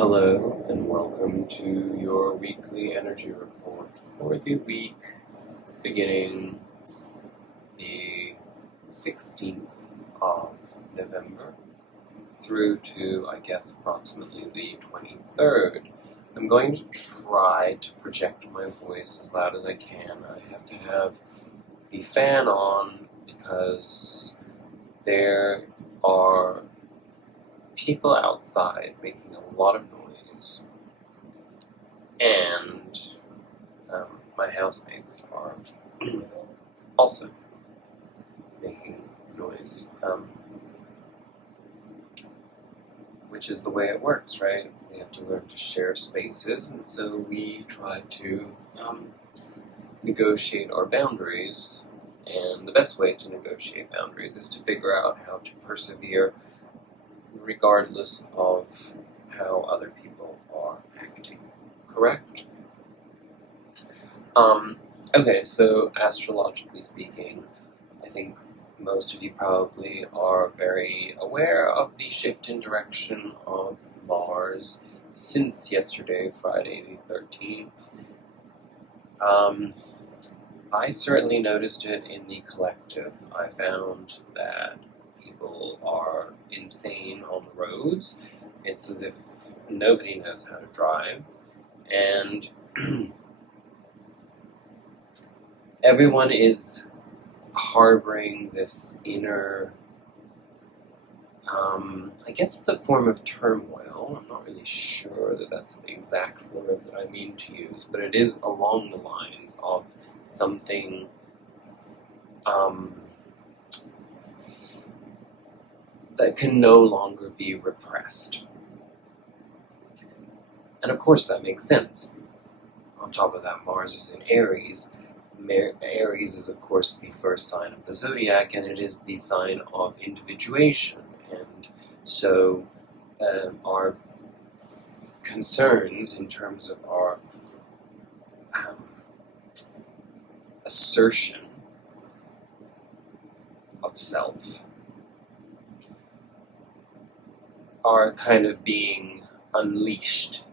Hello and welcome to your weekly energy report for the week beginning the 16th of November through to, I guess, approximately the 23rd. I'm going to try to project my voice as loud as I can. I have to have the fan on because there are people outside making a lot of noise, and my housemates are also making noise, which is the way it works, right? We have to learn to share spaces, and so we try to negotiate our boundaries, and the best way to negotiate boundaries is to figure out how to persevere regardless of how other people are acting. Correct? Okay, so astrologically speaking, I think most of you probably are very aware of the shift in direction of Mars since yesterday, Friday the 13th. I certainly noticed it in the collective. I found that people are insane on the roads. It's as if nobody knows how to drive, and everyone is harboring this inner, I guess it's a form of turmoil. I'm not really sure that that's the exact word that I mean to use, but it is along the lines of something that can no longer be repressed. And of course that makes sense. On top of that, Mars is in Aries. Aries is, of course, the first sign of the zodiac, and it is the sign of individuation. And so our concerns in terms of our assertion of self are kind of being unleashed.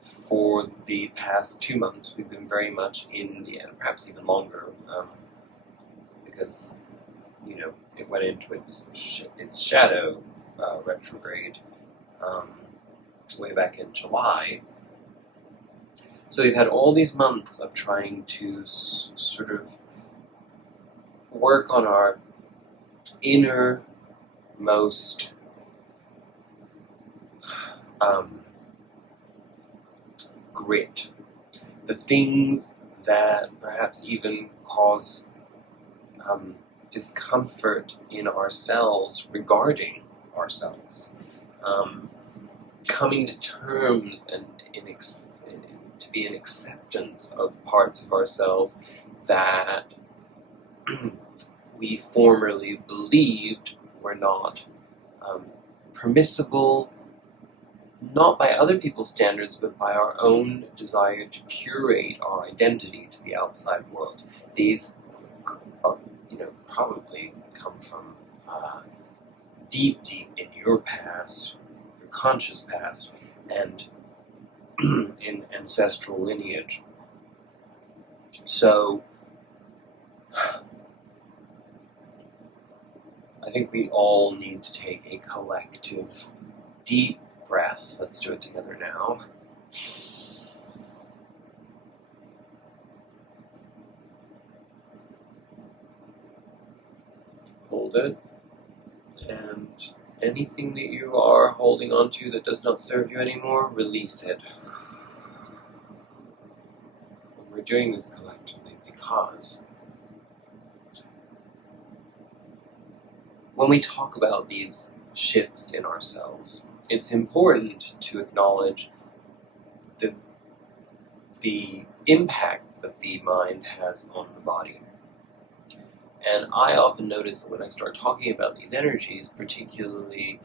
For the past 2 months, we've been very much in the, and perhaps even longer, because, it went into its shadow retrograde way back in July. So we've had all these months of trying to sort of work on our innermost grit, the things that perhaps even cause discomfort in ourselves regarding ourselves, coming to terms and to be an acceptance of parts of ourselves that we formerly believed were not permissible, not by other people's standards, but by our own desire to curate our identity to the outside world. These, probably come from deep in your past, your conscious past, and in ancestral lineage. So, I think we all need to take a collective, deep breath. Let's do it together now. Hold it. And anything that you are holding on to that does not serve you anymore, release it. And we're doing this collectively because when we talk about these shifts in ourselves, it's important to acknowledge the impact that the mind has on the body. And I often notice that when I start talking about these energies, particularly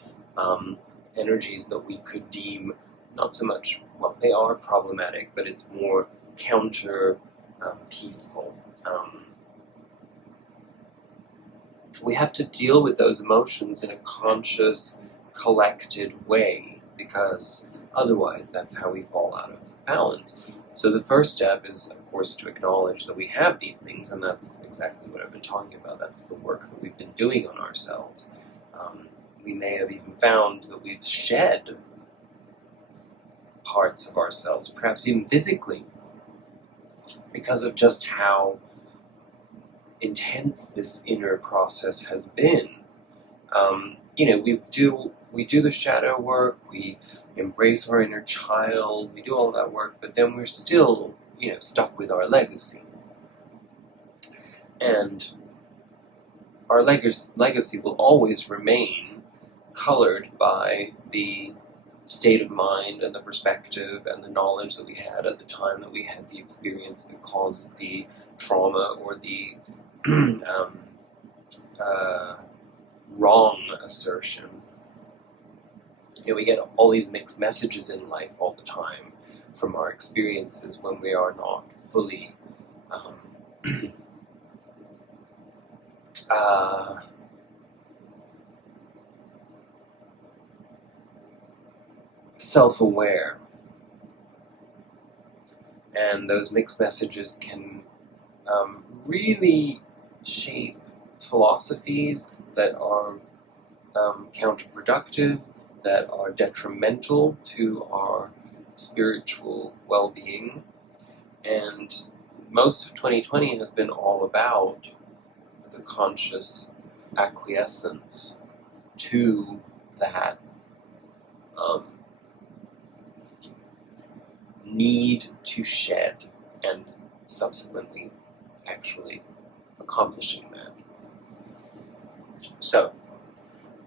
energies that we could deem not so much, well, they are problematic, but it's more counter-peaceful. We have to deal with those emotions in a conscious, collected way, because otherwise that's how we fall out of balance. So the first step is, of course, to acknowledge that we have these things, and that's exactly what I've been talking about. That's the work that we've been doing on ourselves. We may have even found that we've shed parts of ourselves, perhaps even physically, because of just how intense this inner process has been. We do the shadow work, we embrace our inner child, we do all that work, but then we're still, stuck with our legacy. And our legacy will always remain colored by the state of mind and the perspective and the knowledge that we had at the time that we had the experience that caused the trauma or the wrong assertion. We get all these mixed messages in life all the time from our experiences when we are not fully self-aware. And those mixed messages can really shape philosophies that are counterproductive, that are detrimental to our spiritual well-being. And most of 2020 has been all about the conscious acquiescence to that need to shed, and subsequently actually accomplishing that. So,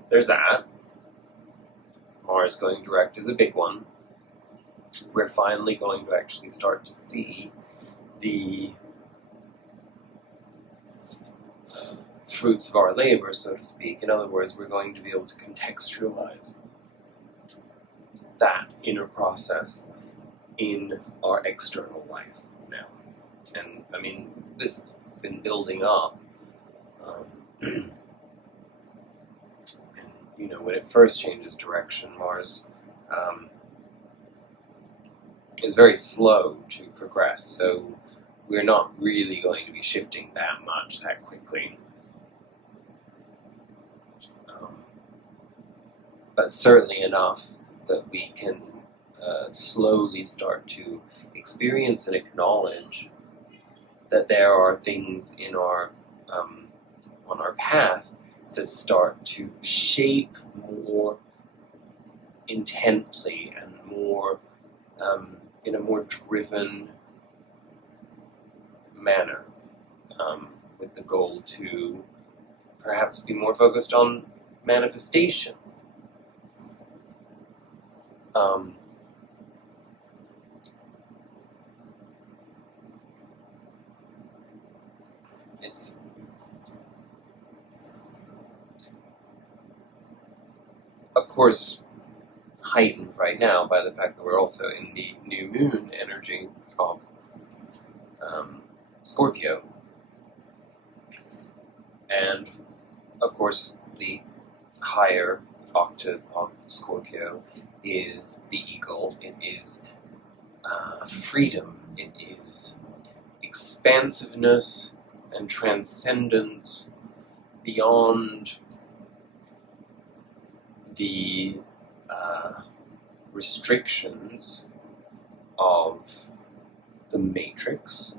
there's that. Mars going direct is a big one. We're finally going to actually start to see the fruits of our labor, so to speak. In other words, we're going to be able to contextualize that inner process in our external life now. And I mean, this has been building up. And, when it first changes direction, Mars is very slow to progress, so we're not really going to be shifting that much that quickly. But certainly enough that we can slowly start to experience and acknowledge that there are things in our on our path that start to shape more intently and more in a more driven manner, with the goal to perhaps be more focused on manifestation. It's of course heightened right now by the fact that we're also in the new moon energy of Scorpio. And of course the higher octave of Scorpio is the eagle. It is freedom. It is expansiveness and transcendence beyond the restrictions of the matrix,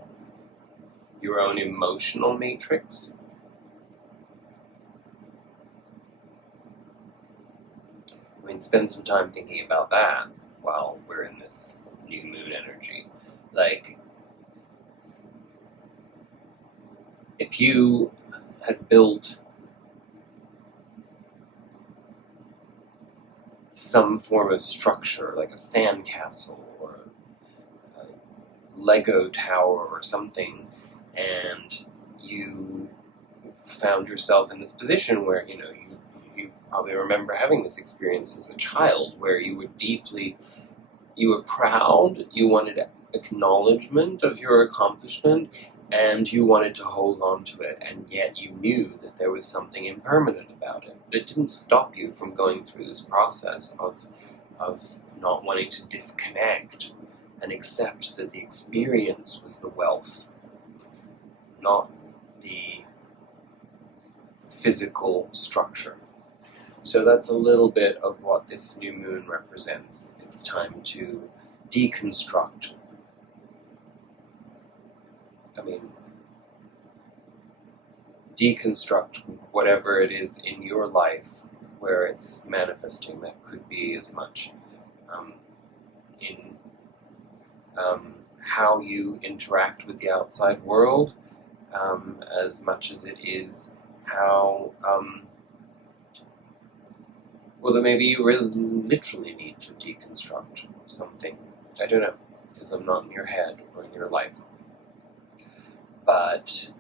your own emotional matrix. I mean, spend some time thinking about that while we're in this new moon energy. Like, if you had built some form of structure, like a sandcastle or a Lego tower or something, and you found yourself in this position where, you probably remember having this experience as a child where you were proud, you wanted acknowledgement of your accomplishment, and you wanted to hold on to it, and yet you knew that there was something impermanent about it. But it didn't stop you from going through this process of not wanting to disconnect and accept that the experience was the wealth, not the physical structure. So that's a little bit of what this new moon represents. It's time to deconstruct. Deconstruct whatever it is in your life where it's manifesting. That could be as much in how you interact with the outside world, as much as it is how, that maybe you really literally need to deconstruct something. I don't know, because I'm not in your head or in your life. But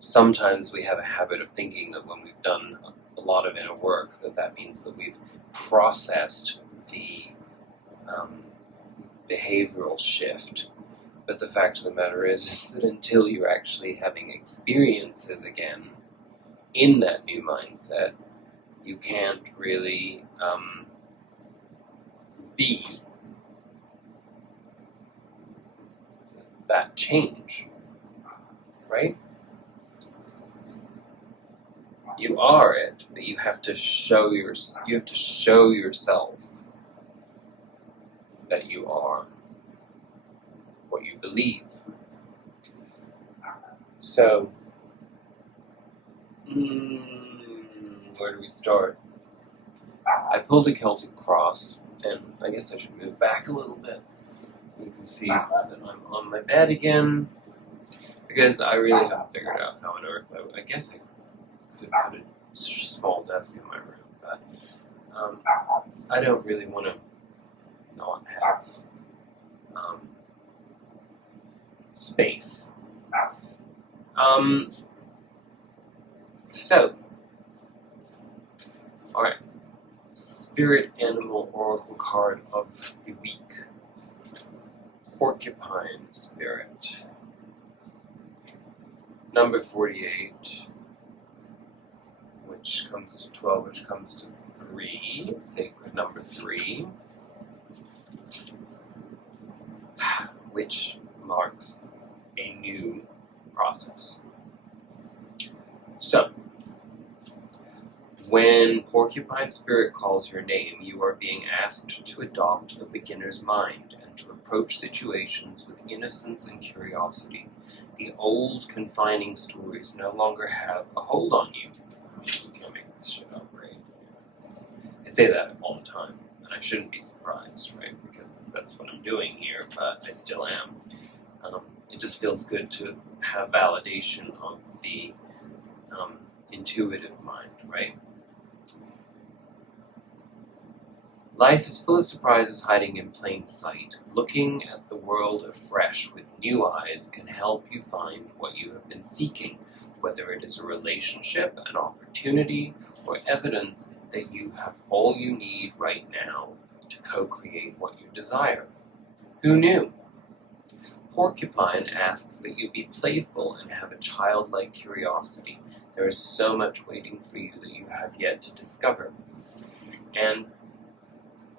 sometimes we have a habit of thinking that when we've done a lot of inner work, that means that we've processed the behavioral shift. But the fact of the matter is that until you're actually having experiences again in that new mindset, you can't really be that change, right? You are it, but you have to show yourself that you are what you believe. So, where do we start? I pulled a Celtic cross, and I guess I should move back a little bit. You can see that I'm on my bed again, because I really haven't figured out how on earth I guess I could put a small desk in my room, but I don't really want to not have space. So, alright, Spirit Animal Oracle card of the week. Porcupine Spirit. Number 48, which comes to 12, which comes to 3, sacred number 3, which marks a new process. So, when Porcupine Spirit calls your name, you are being asked to adopt the beginner's mind and to approach situations with innocence and curiosity. The old, confining stories no longer have a hold on you. You can't make this shit up, right? I say that all the time, and I shouldn't be surprised, right? Because that's what I'm doing here, but I still am. It just feels good to have validation of the intuitive mind, right? Life is full of surprises hiding in plain sight. Looking at the world afresh with new eyes can help you find what you have been seeking, whether it is a relationship, an opportunity, or evidence that you have all you need right now to co-create what you desire. Who knew? Porcupine asks that you be playful and have a childlike curiosity. There is so much waiting for you that you have yet to discover. And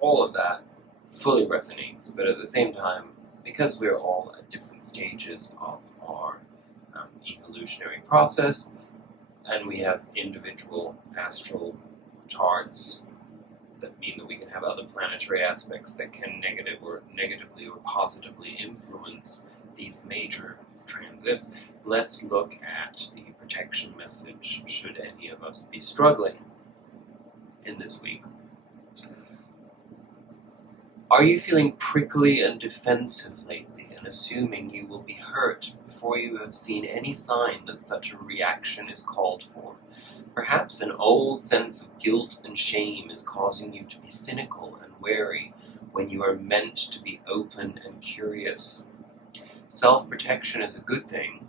all of that fully resonates, but at the same time, because we're all at different stages of our evolutionary process, and we have individual astral charts that mean that we can have other planetary aspects that can negatively or positively influence these major transits, let's look at the protection message should any of us be struggling in this week. Are you feeling prickly and defensive lately and assuming you will be hurt before you have seen any sign that such a reaction is called for? Perhaps an old sense of guilt and shame is causing you to be cynical and wary when you are meant to be open and curious. Self-protection is a good thing,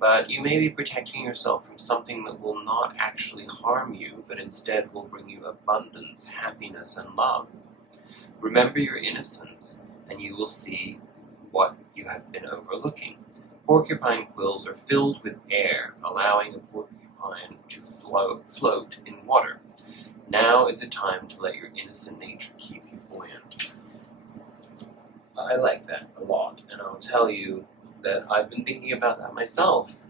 but you may be protecting yourself from something that will not actually harm you, but instead will bring you abundance, happiness, and love. Remember your innocence, and you will see what you have been overlooking. Porcupine quills are filled with air, allowing a porcupine to float in water. Now is a time to let your innocent nature keep you buoyant. I like that a lot, and I'll tell you that I've been thinking about that myself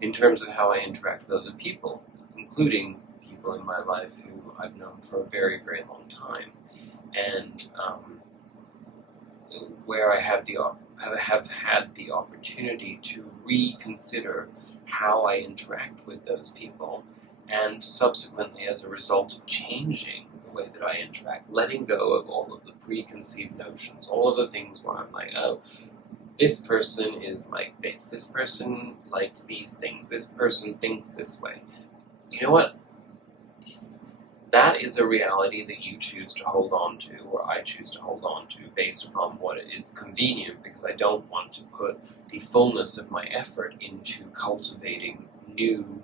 in terms of how I interact with other people, including people in my life who I've known for a very, very long time, and where I have had the opportunity to reconsider how I interact with those people, and subsequently, as a result of changing the way that I interact, letting go of all of the preconceived notions, all of the things where I'm like, oh, this person is like this person likes these things, this person thinks this way. You know what? That is a reality that you choose to hold on to, or I choose to hold on to, based upon what is convenient, because I don't want to put the fullness of my effort into cultivating new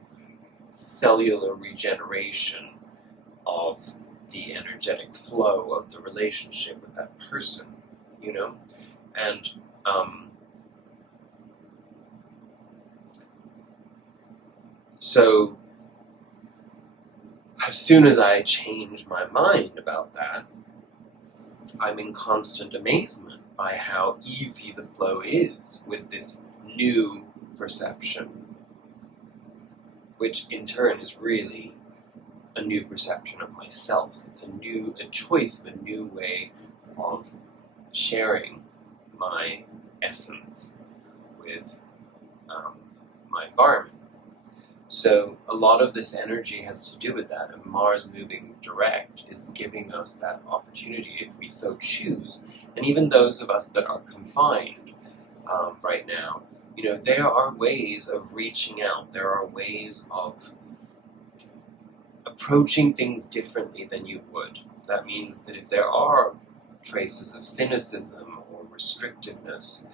cellular regeneration of the energetic flow of the relationship with that person, you know? And so as soon as I change my mind about that, I'm in constant amazement by how easy the flow is with this new perception, which in turn is really a new perception of myself. It's a choice of a new way of sharing my essence with my environment. So a lot of this energy has to do with that, and Mars moving direct is giving us that opportunity if we so choose. And even those of us that are confined right now, you know, there are ways of reaching out. There are ways of approaching things differently than you would. That means that if there are traces of cynicism or restrictiveness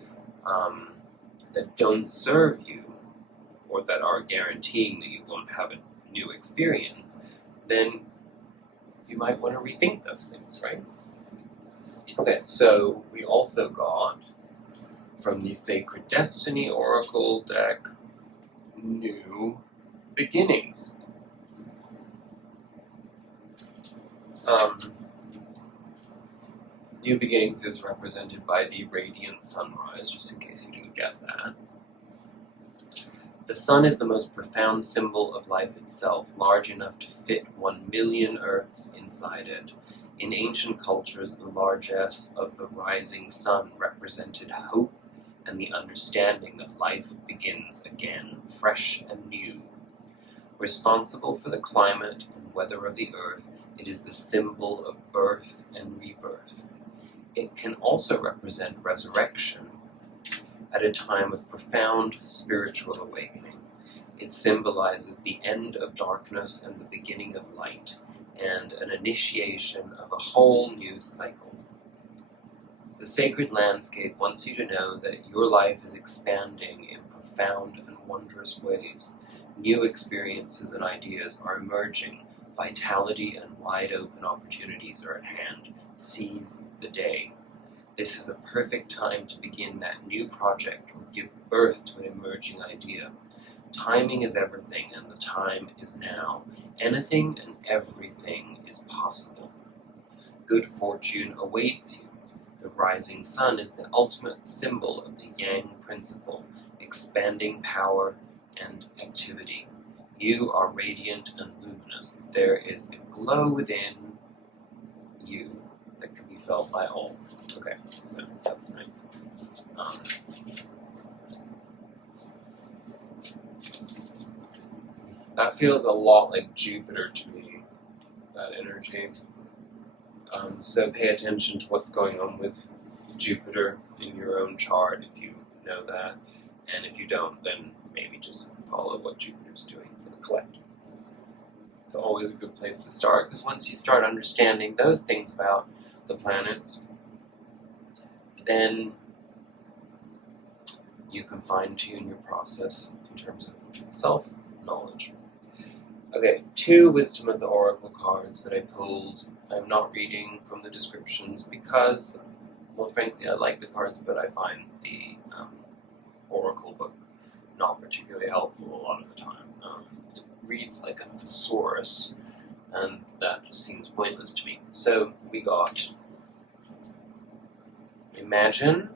that don't serve you, or that are guaranteeing that you won't have a new experience, then you might want to rethink those things, right? Okay, so we also got, from the Sacred Destiny Oracle deck, New Beginnings. New Beginnings is represented by the radiant sunrise, just in case you didn't get that. The sun is the most profound symbol of life itself, large enough to fit 1 million Earths inside it. In ancient cultures, the largesse of the rising sun represented hope and the understanding that life begins again, fresh and new. Responsible for the climate and weather of the Earth, it is the symbol of birth and rebirth. It can also represent resurrection at a time of profound spiritual awakening. It symbolizes the end of darkness and the beginning of light, and an initiation of a whole new cycle. The sacred landscape wants you to know that your life is expanding in profound and wondrous ways. New experiences and ideas are emerging. Vitality and wide-open opportunities are at hand. Seize the day. This is a perfect time to begin that new project or give birth to an emerging idea. Timing is everything, and the time is now. Anything and everything is possible. Good fortune awaits you. The rising sun is the ultimate symbol of the Yang principle, expanding power and activity. You are radiant and luminous. There is a glow within you that can be felt by all. Okay, so that's nice. That feels a lot like Jupiter to me, that energy. So pay attention to what's going on with Jupiter in your own chart if you know that. And if you don't, then maybe just follow what Jupiter's doing for the collective. It's always a good place to start, because once you start understanding those things about the planets, then you can fine-tune your process in terms of self-knowledge. Okay, 2 Wisdom of the Oracle cards that I pulled. I'm not reading from the descriptions because, well, frankly, I like the cards, but I find the oracle book. Not particularly helpful a lot of the time. It reads like a thesaurus, and that just seems pointless to me. So we got imagine,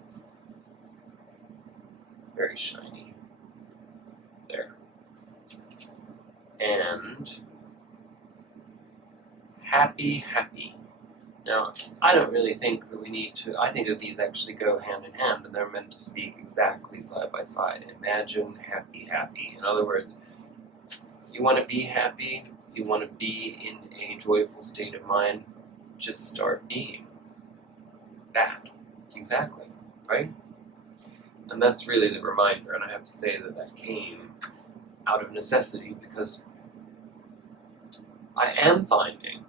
very shiny, there, and happy, happy. Now, I don't really think that we need to, I think that these actually go hand in hand, and they're meant to speak exactly side by side. Imagine, happy, happy. In other words, you want to be happy, you want to be in a joyful state of mind, just start being that. Exactly, right? And that's really the reminder, and I have to say that that came out of necessity, because I am finding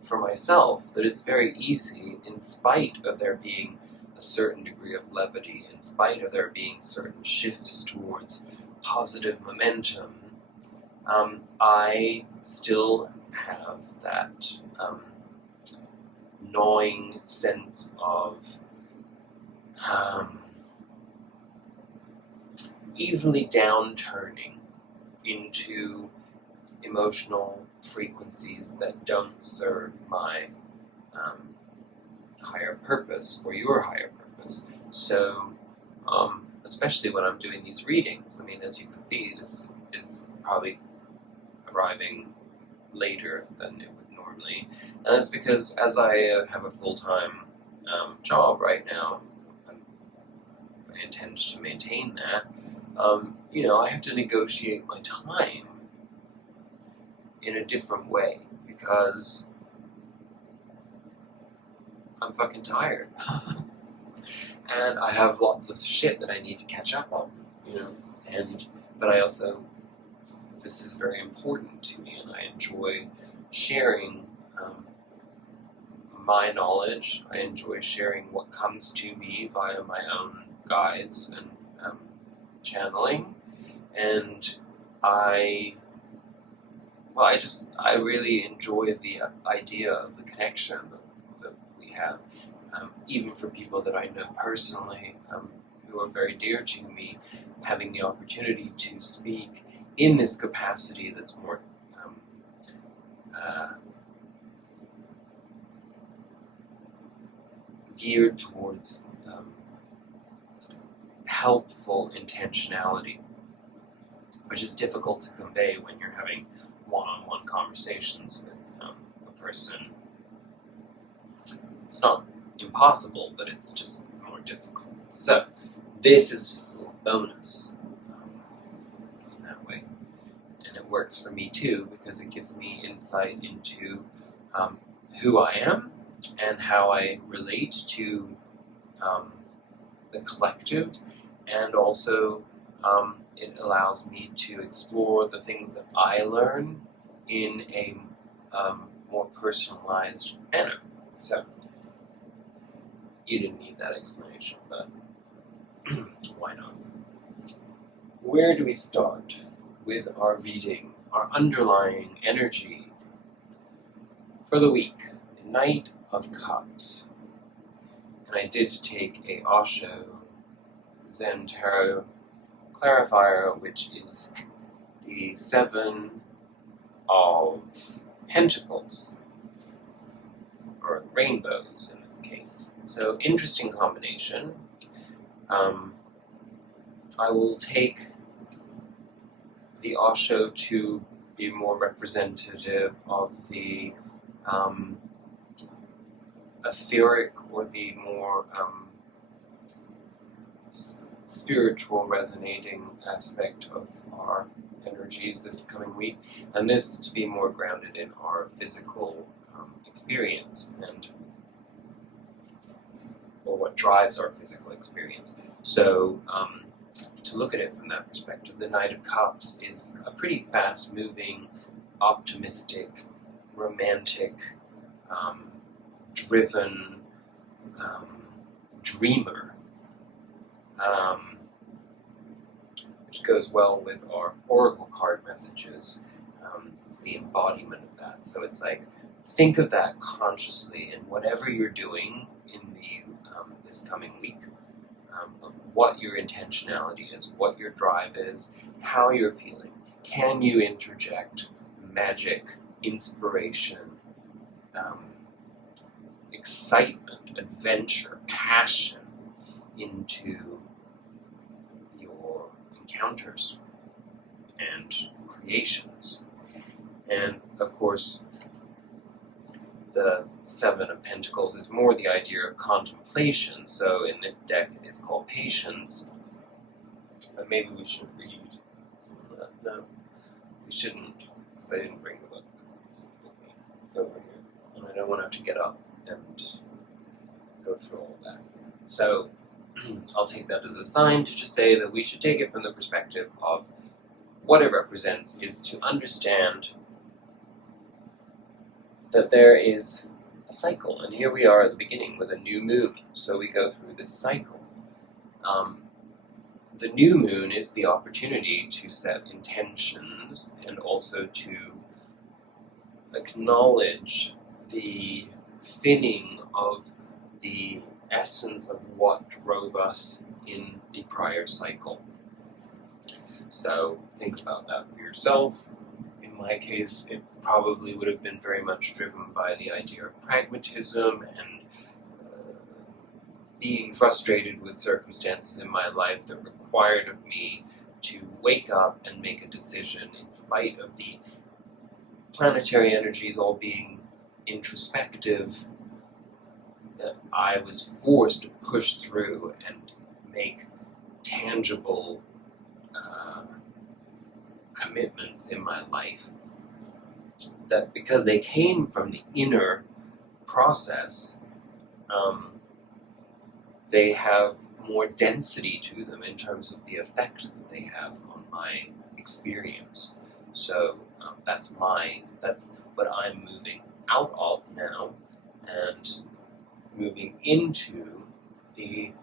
for myself that it's very easy, in spite of there being a certain degree of levity, in spite of there being certain shifts towards positive momentum, I still have that gnawing sense of easily downturning into emotional frequencies that don't serve my higher purpose or your higher purpose. So, especially when I'm doing these readings, I mean, as you can see, this is probably arriving later than it would normally, and that's because as I have a full-time job right now, and I intend to maintain that, I have to negotiate my time in a different way, because I'm fucking tired. And I have lots of shit that I need to catch up on, but I also, this is very important to me, and I enjoy sharing my knowledge. I enjoy sharing what comes to me via my own guides and channeling, and I really enjoy the idea of the connection that we have, even for people that I know personally, who are very dear to me, having the opportunity to speak in this capacity that's more geared towards helpful intentionality, which is difficult to convey when you're having one-on-one conversations with a person. It's not impossible, but it's just more difficult. So this is just a little bonus in that way. And it works for me too, because it gives me insight into who I am and how I relate to the collective, and also it allows me to explore the things that I learn in a more personalized manner. So, you didn't need that explanation, but why not? Where do we start with our reading, our underlying energy for the week? The Knight of Cups. And I did take a Osho Zen Tarot clarifier, which is the Seven of Pentacles, or rainbows in this case. So, interesting combination. I will take the Osho to be more representative of the etheric, or the more spiritual resonating aspect of our energies this coming week, and this to be more grounded in our physical experience, or what drives our physical experience. So, to look at it from that perspective, the Knight of Cups is a pretty fast-moving, optimistic, romantic, driven dreamer, which goes well with our oracle card messages. It's the embodiment of that. So it's like, think of that consciously in whatever you're doing in the this coming week. what your intentionality is, what your drive is, how you're feeling. Can you interject magic, inspiration, excitement, adventure, passion into your encounters and creations? And of course, the Seven of Pentacles is more the idea of contemplation. So in this deck, it's called Patience. But maybe we should read some of that. No, we shouldn't, because I didn't bring the book. So let me go over here. And I don't want to have to get up and go through all of that. So I'll take that as a sign to just say that we should take it from the perspective of what it represents is to understand that there is a cycle, and here we are at the beginning with a new moon, so we go through this cycle. The new moon is the opportunity to set intentions and also to acknowledge the thinning of the essence of what drove us in the prior cycle. So think about that for yourself. In my case, it probably would have been very much driven by the idea of pragmatism and being frustrated with circumstances in my life that required of me to wake up and make a decision in spite of the planetary energies all being introspective, that I was forced to push through and make tangible commitments in my life, that because they came from the inner process, they have more density to them in terms of the effect that they have on my experience. So that's what I'm moving out of now, and moving into the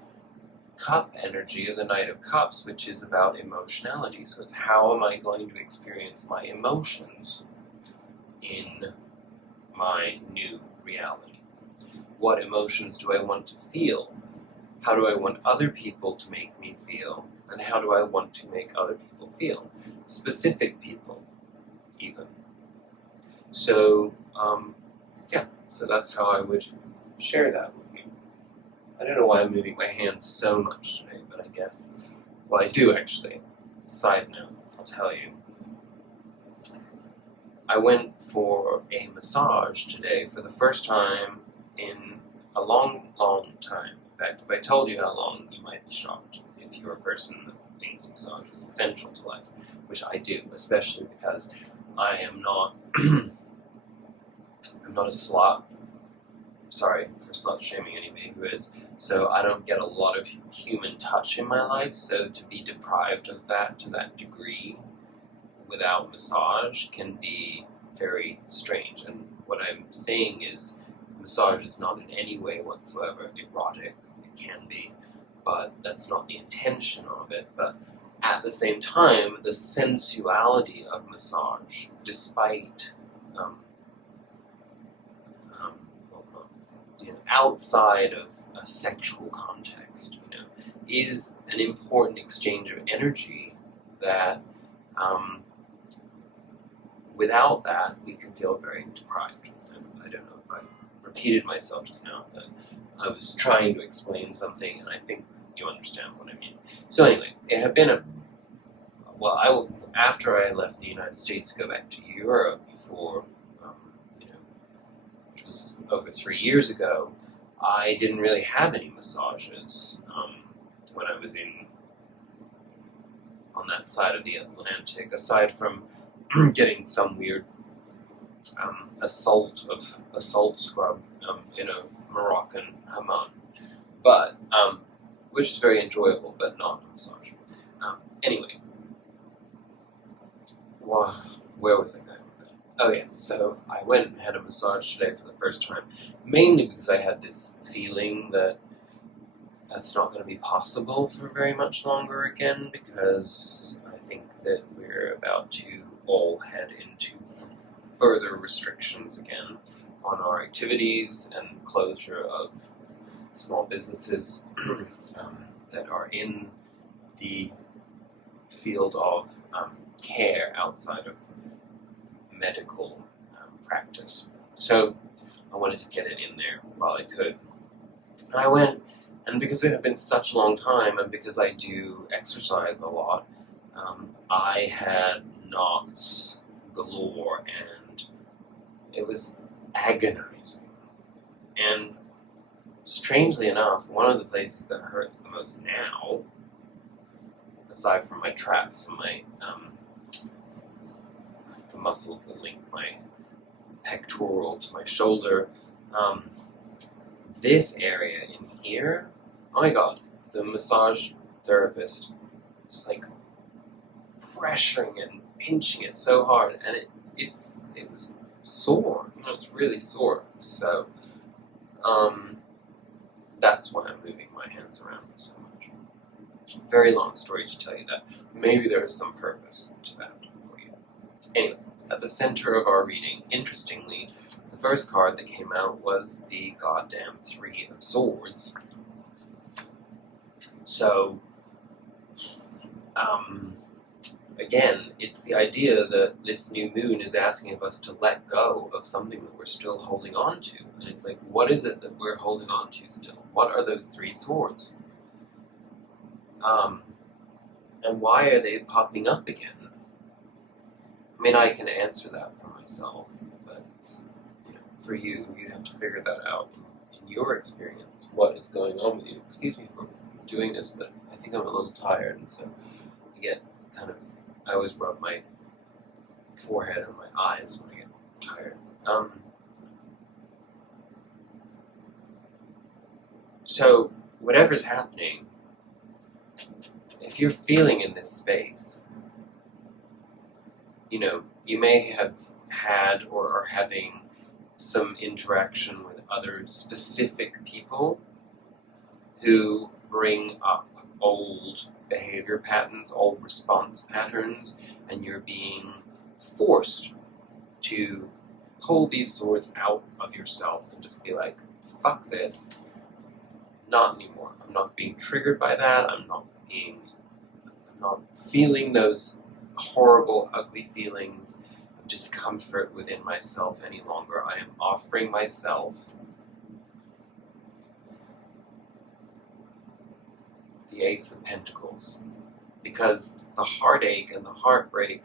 Cup energy of the Knight of Cups, which is about emotionality. So it's how am I going to experience my emotions in my new reality? What emotions do I want to feel? How do I want other people to make me feel? And how do I want to make other people feel? Specific people, even. So, so that's how I would share that with you. I don't know why I'm moving my hands so much today, but I guess, well, I do actually. Side note, I'll tell you. I went for a massage today for the first time in a long, long time. In fact, if I told you how long, you might be shocked if you're a person that thinks massage is essential to life, which I do, especially because I am not, I'm not a slut. Sorry for slut shaming anybody who is. So I don't get a lot of human touch in my life, so to be deprived of that to that degree without massage can be very strange. And what I'm saying is massage is not in any way whatsoever erotic. It can be, but that's not the intention of it. But at the same time, the sensuality of massage, despite outside of a sexual context, is an important exchange of energy that without that we can feel very deprived. And I don't know if I repeated myself just now, but I was trying to explain something, and I think you understand what I mean. So anyway, it had been after I left the United States to go back to Europe for, which was over 3 years ago, I didn't really have any massages when I was on that side of the Atlantic, aside from getting some weird assault scrub in a Moroccan hammam, but which is very enjoyable, but not a massage. Anyway, where was I going with that? Oh yeah, so I went and had a massage today for the first time, mainly because I had this feeling that that's not going to be possible for very much longer again, because I think that we're about to all head into further restrictions again on our activities and closure of small businesses. that are in the field of care outside of medical practice. So I wanted to get it in there while I could. And I went, and because it had been such a long time, and because I do exercise a lot, I had knots galore, and it was agonizing. And strangely enough, one of the places that hurts the most now, aside from my traps and my the muscles that link my pectoral to my shoulder, this area in here, oh my god, the massage therapist is like pressuring it and pinching it so hard, and it was sore. It's really sore. So that's why I'm moving my hands around so much. Very long story to tell you that. Maybe there is some purpose to that for you. Anyway, at the center of our reading, interestingly, the first card that came out was the goddamn Three of Swords. So, again, it's the idea that this new moon is asking of us to let go of something that we're still holding on to. And it's like, what is it that we're holding on to still? What are those three swords? And why are they popping up again? I mean, I can answer that for myself, but it's, for you, you have to figure that out in your experience. What is going on with you? Excuse me for doing this, but I think I'm a little tired, and so I get I always rub my forehead and my eyes when I get tired. So, whatever's happening, if you're feeling in this space, you may have had or are having some interaction with other specific people who bring up old behavior patterns, old response patterns, and you're being forced to pull these swords out of yourself and just be like, fuck this, not anymore. I'm not being triggered by that. I'm not feeling those horrible, ugly feelings of discomfort within myself any longer. I am offering myself the Ace of Pentacles, because the heartache and the heartbreak,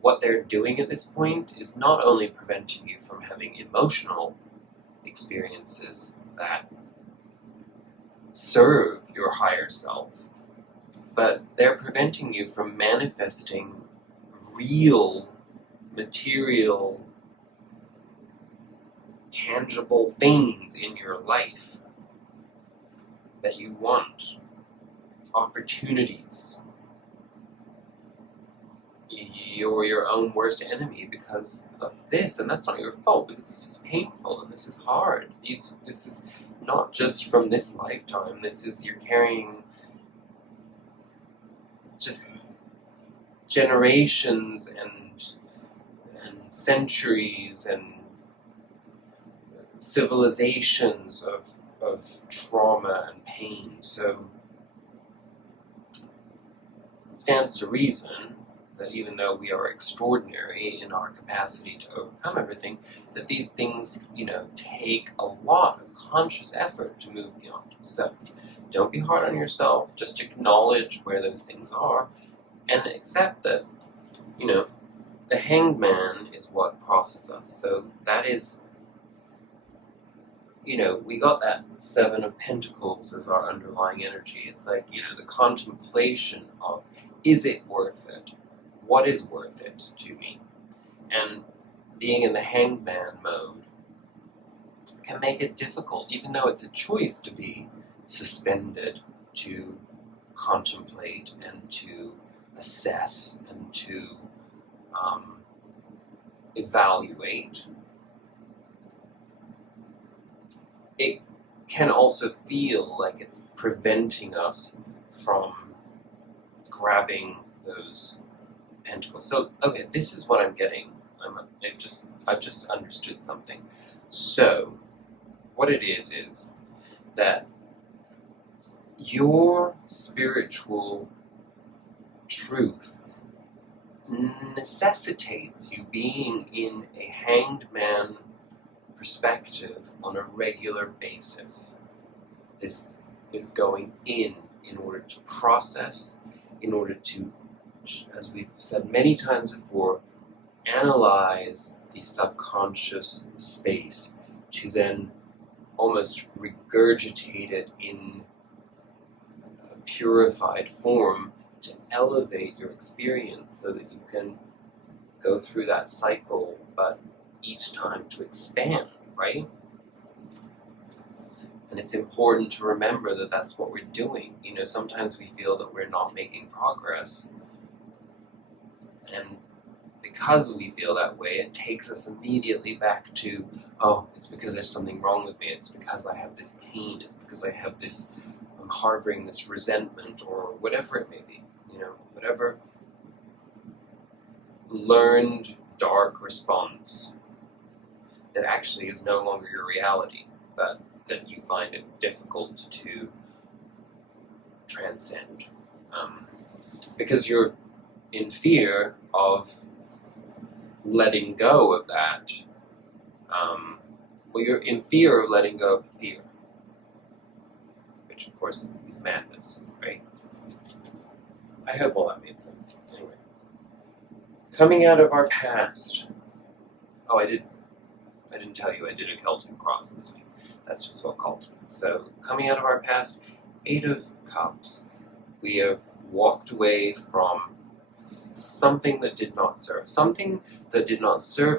what they're doing at this point is not only preventing you from having emotional experiences that serve your higher self, but they're preventing you from manifesting real, material, tangible things in your life that you want, opportunities. You're your own worst enemy because of this, and that's not your fault, because this is painful and this is hard. This is not just from this lifetime. You're carrying just generations and centuries and civilizations of trauma and pain. So it stands to reason that even though we are extraordinary in our capacity to overcome everything, that these things, take a lot of conscious effort to move beyond. So don't be hard on yourself. Just acknowledge where those things are and accept that, the Hanged Man is what crosses us. So that is, we got that Seven of Pentacles as our underlying energy. It's like, the contemplation of, is it worth it? What is worth it to me? And being in the Hanged Man mode can make it difficult, even though it's a choice to be suspended, to contemplate and to assess and to evaluate. It can also feel like it's preventing us from grabbing those pentacles. So, okay, this is what I'm getting. I've just understood something. So, what it is that your spiritual truth necessitates you being in a hanged man perspective on a regular basis. This is going in order to process, in order to, as we've said many times before, analyze the subconscious space to then almost regurgitate it in a purified form to elevate your experience so that you can go through that cycle, but each time to expand, right? And it's important to remember that that's what we're doing. You know, sometimes we feel that we're not making progress, and because we feel that way, it takes us immediately back to, oh, it's because there's something wrong with me, it's because I have this pain, it's because I have this, I'm harboring this resentment, or whatever it may be, you know, whatever learned dark response that actually is no longer your reality, but that you find it difficult to transcend. Because you're in fear of letting go of that. Well, you're in fear of letting go of fear, which of course is madness, right? I hope all that made sense. Anyway, coming out of our past. Oh, I didn't tell you I did a Celtic cross this week. That's just what called. So, coming out of our past, 8 of Cups. We have walked away from something that did not serve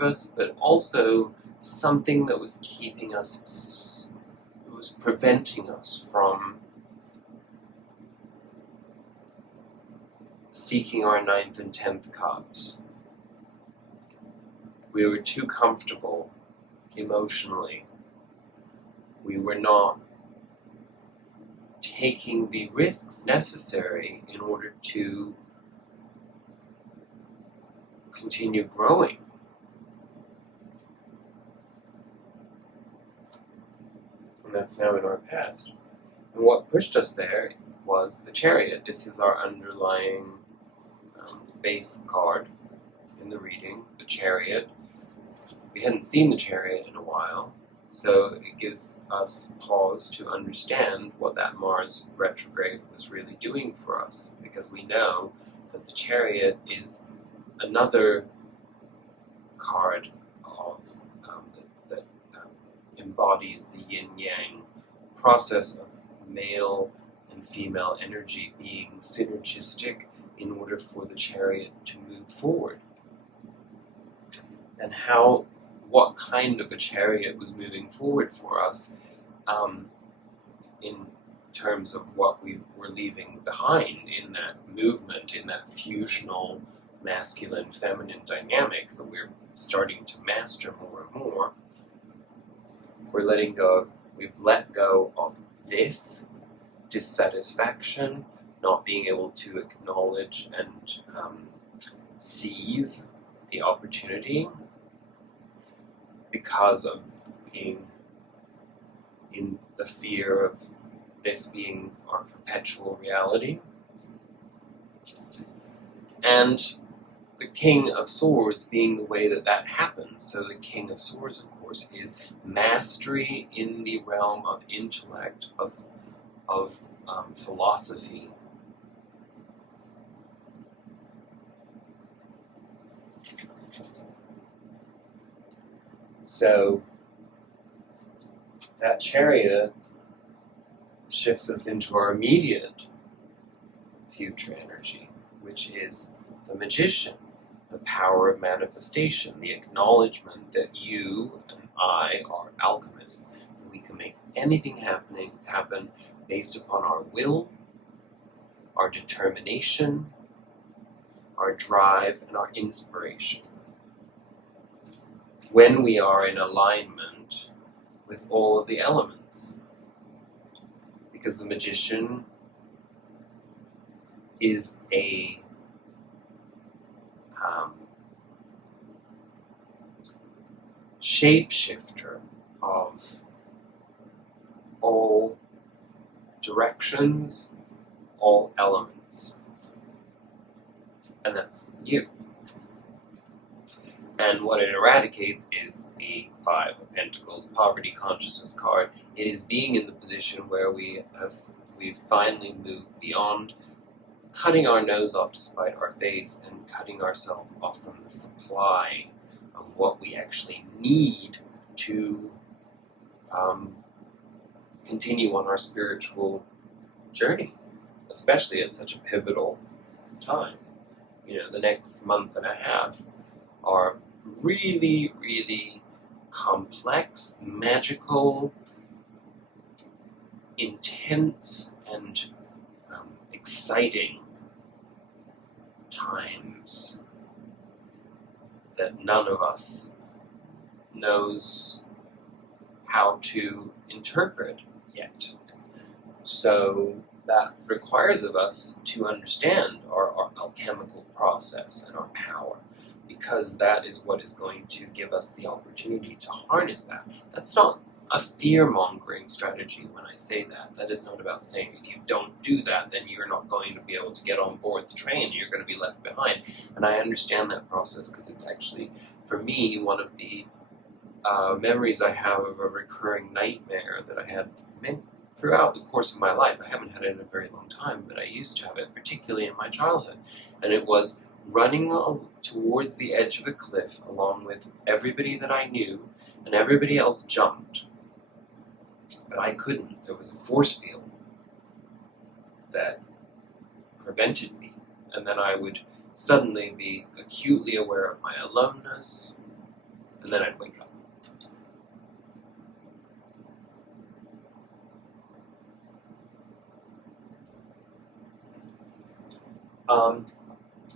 us, but also something that was keeping us, was preventing us from seeking our 9th and 10th cups. We were too comfortable emotionally. We were not taking the risks necessary in order to continue growing. And that's now in our past. And what pushed us there was the Chariot. This is our underlying base card in the reading, the Chariot. We hadn't seen the Chariot in a while, so it gives us pause to understand what that Mars retrograde was really doing for us, because we know that the Chariot is another card of that embodies the yin-yang process of male and female energy being synergistic in order for the Chariot to move forward. And what kind of a Chariot was moving forward for us in terms of what we were leaving behind in that movement, in that fusional masculine-feminine dynamic that we're starting to master more and more. We've let go of this dissatisfaction, not being able to acknowledge and seize the opportunity because of being in the fear of this being our perpetual reality. And the King of Swords being the way that happens. So the King of Swords, of course, is mastery in the realm of intellect, of philosophy. So that Chariot shifts us into our immediate future energy, which is the Magician, the power of manifestation, the acknowledgement that you and I are alchemists, and we can make anything happen based upon our will, our determination, our drive, and our inspiration. When we are in alignment with all of the elements. Because the Magician is a shapeshifter of all directions, all elements. And that's you. And what it eradicates is the Five of Pentacles, Poverty Consciousness card. It is being in the position where we've finally moved beyond cutting our nose off to spite our face and cutting ourselves off from the supply of what we actually need to continue on our spiritual journey, especially at such a pivotal time. You know, the next month and a half are really, really complex, magical, intense, and exciting times that none of us knows how to interpret yet. So that requires of us to understand our alchemical process and our power, because that is what is going to give us the opportunity to harness that. That's not a fear-mongering strategy when I say that. That is not about saying if you don't do that, then you're not going to be able to get on board the train, you're going to be left behind. And I understand that process because it's actually, for me, one of the memories I have of a recurring nightmare that I had throughout the course of my life. I haven't had it in a very long time, but I used to have it, particularly in my childhood. And it was running towards the edge of a cliff along with everybody that I knew, and everybody else jumped. But I couldn't. There was a force field that prevented me. And then I would suddenly be acutely aware of my aloneness, and then I'd wake up.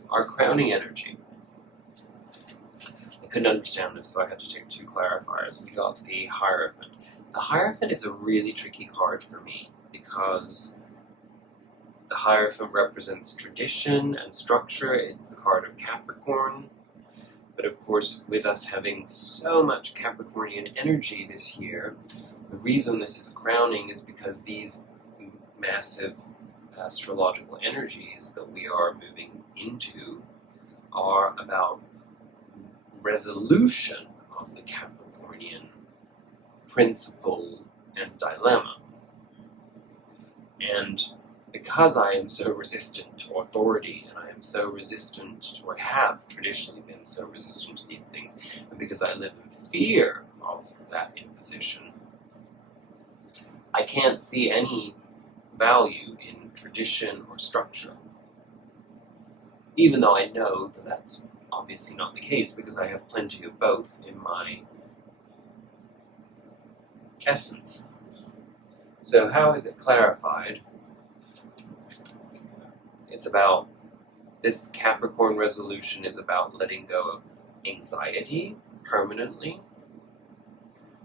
Our crowning energy. I couldn't understand this, so I had to take two clarifiers. We got the Hierophant. The Hierophant is a really tricky card for me because the Hierophant represents tradition and structure. It's the card of Capricorn. But of course, with us having so much Capricornian energy this year, the reason this is crowning is because these massive astrological energies that we are moving into are about resolution of the Capricornian principle and dilemma. And because I am so resistant to authority, and I am so resistant, or have traditionally been so resistant to these things, and because I live in fear of that imposition, I can't see any value in tradition or structure. Even though I know that that's obviously not the case, because I have plenty of both in my essence. So how is it clarified? It's about, this Capricorn resolution is about letting go of anxiety permanently.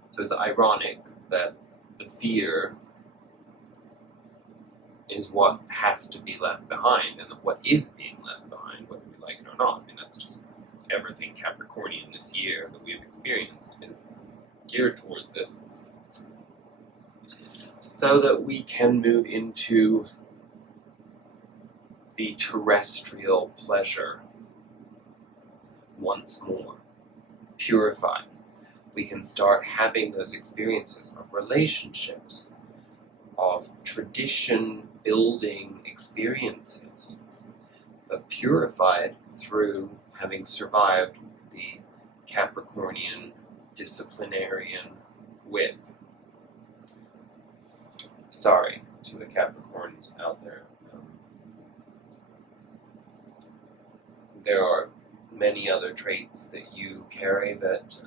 So it's ironic that the fear is what has to be left behind, and what is being left behind, whether we like it or not. I mean, that's just everything Capricornian this year that we've experienced is geared towards this. So that we can move into the terrestrial pleasure once more, purified. We can start having those experiences of relationships, of tradition building experiences, but purified through having survived the Capricornian disciplinarian whip. Sorry to the Capricorns out there. There are many other traits that you carry that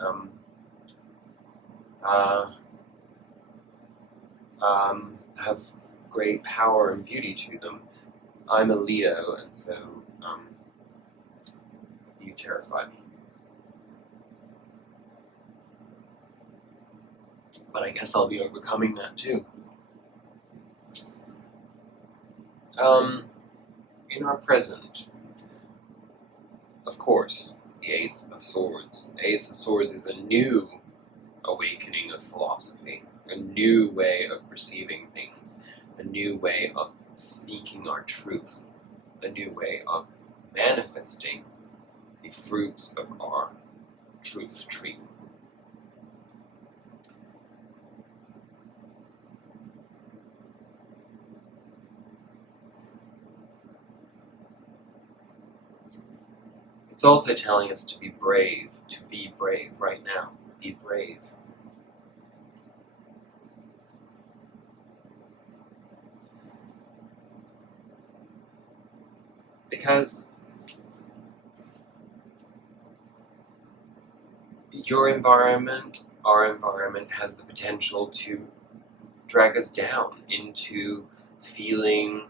have great power and beauty to them. I'm a Leo, and so you terrify me. But I guess I'll be overcoming that too. In our present, of course, the Ace of Swords. The Ace of Swords is a new awakening of philosophy, a new way of perceiving things. a new way of speaking our truth, a new way of manifesting the fruits of our truth tree. It's also telling us to be brave right now. Be brave. Because your environment, our environment, has the potential to drag us down into feeling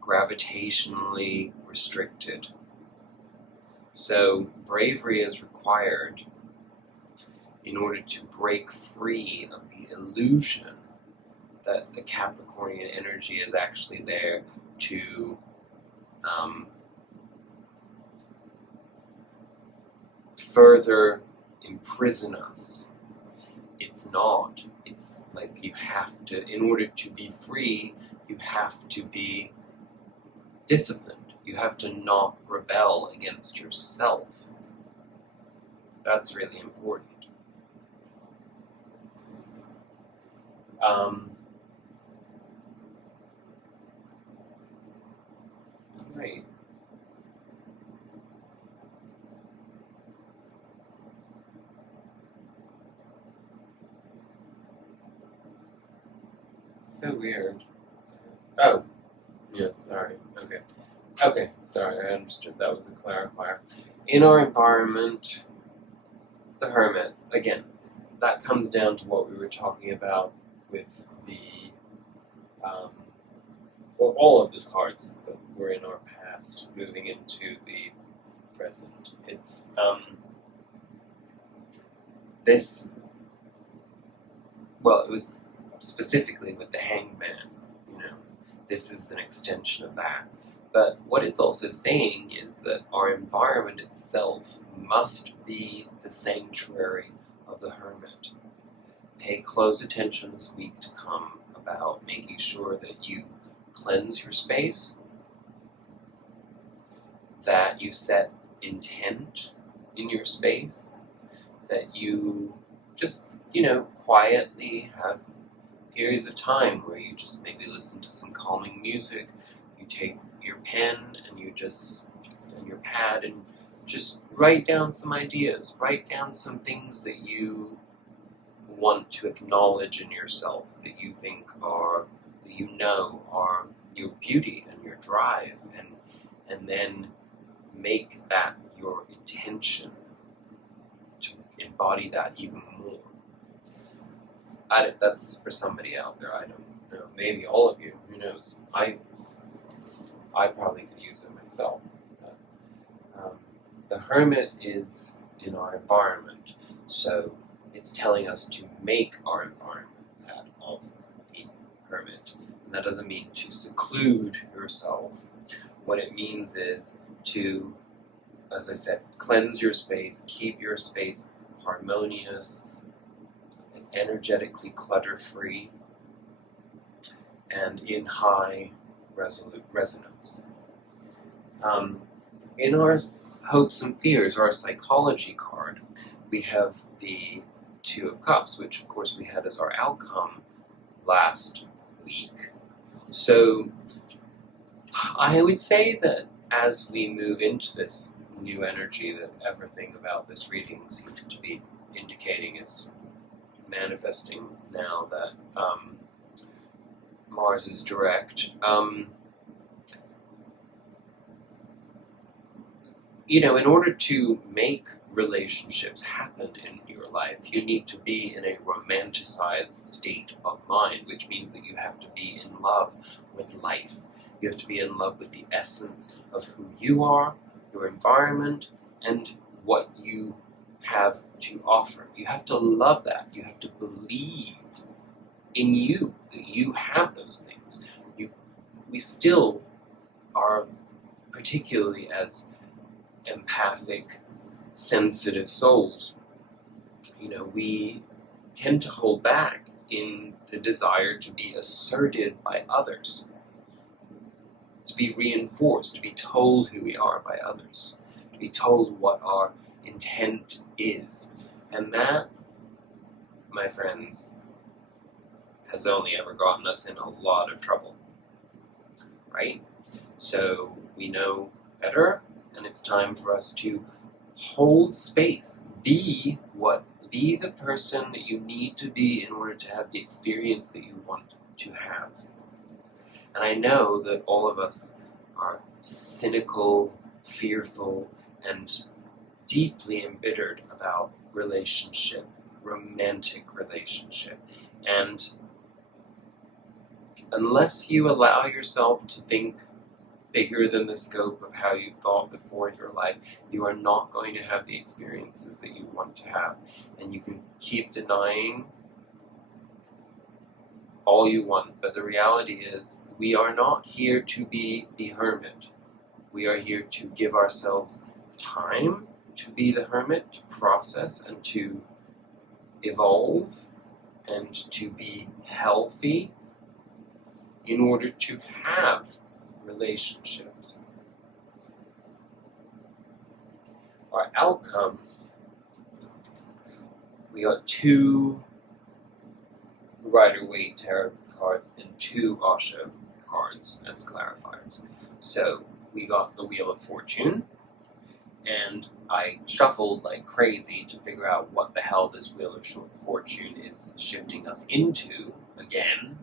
gravitationally restricted. So bravery is required in order to break free of the illusion that the Capricornian energy is actually there to further imprison us. It's not. It's like you have to, in order to be free, you have to be disciplined. You have to not rebel against yourself. That's really important. Right. So weird. Oh, yeah, sorry. Okay, sorry, I understood that was a clarifier. In our environment, the Hermit, again, that comes down to what we were talking about with the, well, all of the cards that were in our past moving into the present. It's, this, well, it was specifically with the Hangman, this is an extension of that. But what it's also saying is that our environment itself must be the sanctuary of the Hermit. Pay close attention this week to come about making sure that you cleanse your space, that you set intent in your space, that you just, quietly have periods of time where you just maybe listen to some calming music, you take your pen and your pad and just write down some ideas, write down some things that you want to acknowledge in yourself, that you think are your beauty and your drive, and then make that your intention to embody that even more. That's for somebody out there. I don't know. Maybe all of you. Who knows? I probably could use it myself. But, the Hermit is in our environment, so it's telling us to make our environment that of the Hermit. And that doesn't mean to seclude yourself. What it means is to, as I said, cleanse your space, keep your space harmonious, energetically clutter-free, and in high resonance. In our hopes and fears, our psychology card, we have the Two of Cups, which of course we had as our outcome last week. So I would say that as we move into this new energy, that everything about this reading seems to be indicating is manifesting now that Mars is direct. In order to make relationships happen in your life, you need to be in a romanticized state of mind, which means that you have to be in love with life. You have to be in love with the essence of who you are, your environment, and what you have to offer. You have to love that. You have to believe in you, that you have those things. We still are, particularly as empathic, sensitive souls, we tend to hold back in the desire to be asserted by others, to be reinforced, to be told who we are by others, to be told what our intent is. And that, my friends, has only ever gotten us in a lot of trouble, right? So we know better, and it's time for us to hold space, be the person that you need to be in order to have the experience that you want to have. And I know that all of us are cynical, fearful, and deeply embittered about relationship, romantic relationship. And unless you allow yourself to think bigger than the scope of how you've thought before in your life, you are not going to have the experiences that you want to have. And you can keep denying all you want, but the reality is we are not here to be the hermit. We are here to give ourselves time to be the hermit, to process and to evolve and to be healthy in order to have relationships. Our outcome, we got 2 Rider-Waite tarot cards and 2 Osho cards as clarifiers. So we got the Wheel of Fortune, and I shuffled like crazy to figure out what the hell this Wheel of Fortune is shifting us into again.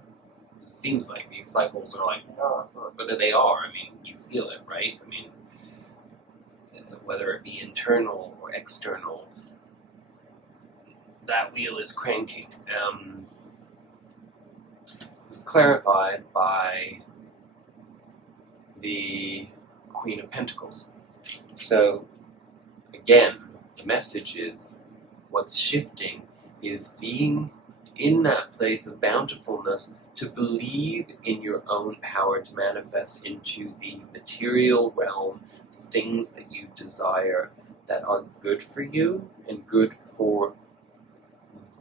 It seems like these cycles are like, but they are. I mean, you feel it, right? I mean, whether it be internal or external, that wheel is cranking. It was clarified by the Queen of Pentacles. So, again, the message is what's shifting is being in that place of bountifulness, to believe in your own power to manifest into the material realm things that you desire that are good for you and good for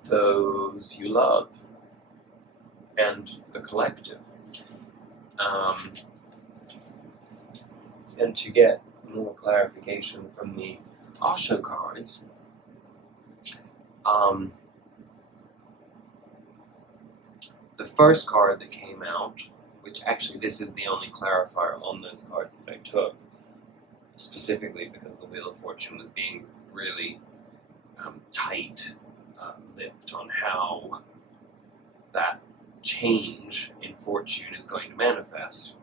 those you love and the collective. And to get more clarification from the Osho cards, the first card that came out, which actually this is the only clarifier on those cards that I took, specifically because the Wheel of Fortune was being really tight-lipped on how that change in fortune is going to manifest.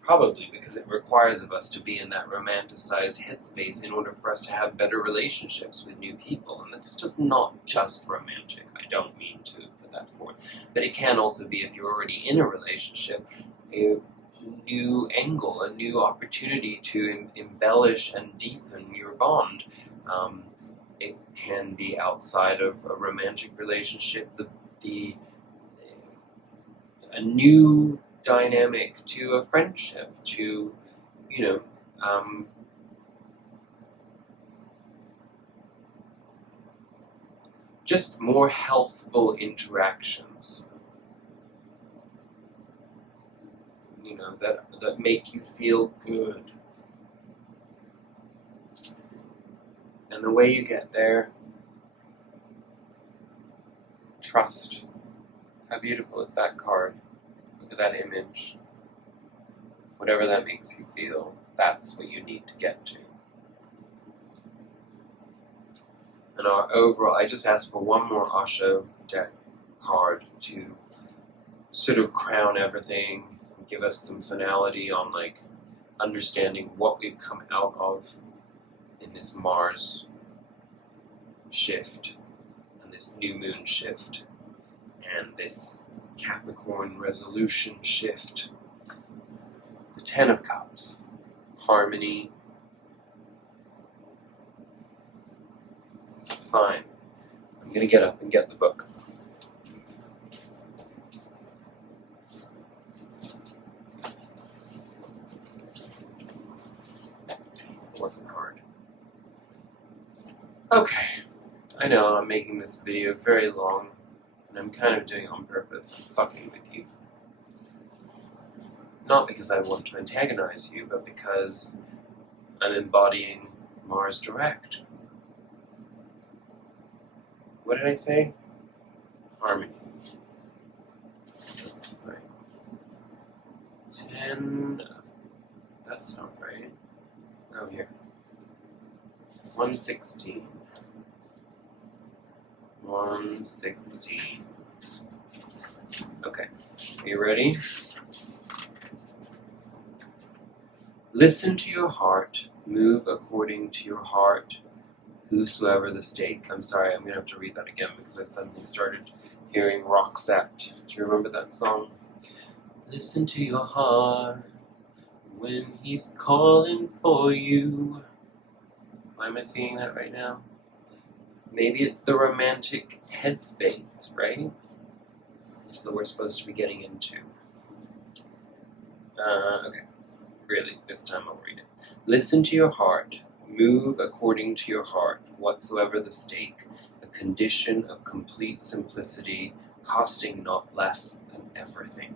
Probably because it requires of us to be in that romanticized headspace in order for us to have better relationships with new people. And it's just not just romantic. I don't mean to put that forth. But it can also be, if you're already in a relationship, a new angle, a new opportunity to embellish and deepen your bond. It can be outside of a romantic relationship, a new dynamic to a friendship, to, just more healthful interactions, that make you feel good. And the way you get there, trust. How beautiful is that card? Look at that image. Whatever that makes you feel, that's what you need to get to. And our overall, I just asked for one more Osho deck card to sort of crown everything, and give us some finality on understanding what we've come out of in this Mars shift, and this new moon shift, and this Capricorn resolution shift. The 10 of Cups, harmony. Fine. I'm going to get up and get the book. It wasn't hard. Okay. I know I'm making this video very long, And I'm kind of doing it on purpose. I'm fucking with you. Not because I want to antagonize you, but because I'm embodying Mars direct. What did I say? Harmony. Right. 10. That's not right. Oh, here. 116. 116. Okay. Are you ready? Listen to your heart. Move according to your heart. Whosoever the stake. I'm sorry, I'm going to have to read that again because I suddenly started hearing Roxette. Do you remember that song? Listen to your heart when he's calling for you. Why am I singing that right now? Maybe it's the romantic headspace, right? That we're supposed to be getting into. Okay. Really, this time I'll read it. Listen to your heart. Move according to your heart, whatsoever the stake, a condition of complete simplicity, costing not less than everything.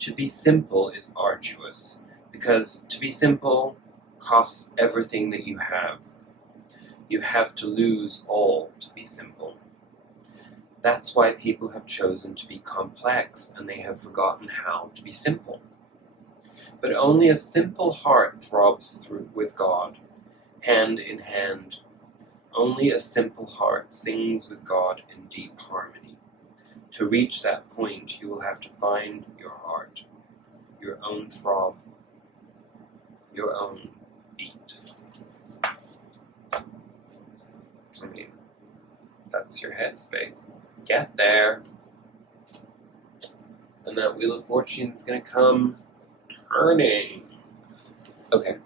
To be simple is arduous, because to be simple costs everything that you have. You have to lose all to be simple. That's why people have chosen to be complex, and they have forgotten how to be simple. But only a simple heart throbs through with God, hand in hand. Only a simple heart sings with God in deep harmony. To reach that point, you will have to find your heart, your own throb, your own beat. I mean, that's your headspace. Get there. And that Wheel of Fortune's gonna come turning. Okay.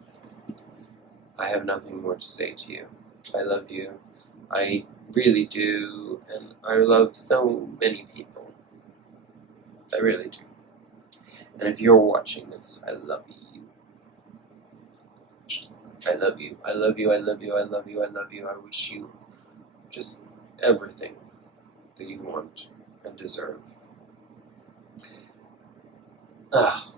I have nothing more to say to you. I love you. I really do. And I love so many people. I really do. And if you're watching this, I love you. I love you. I love you. I love you. I love you. I love you. I wish you just everything that you want and deserve. Ah.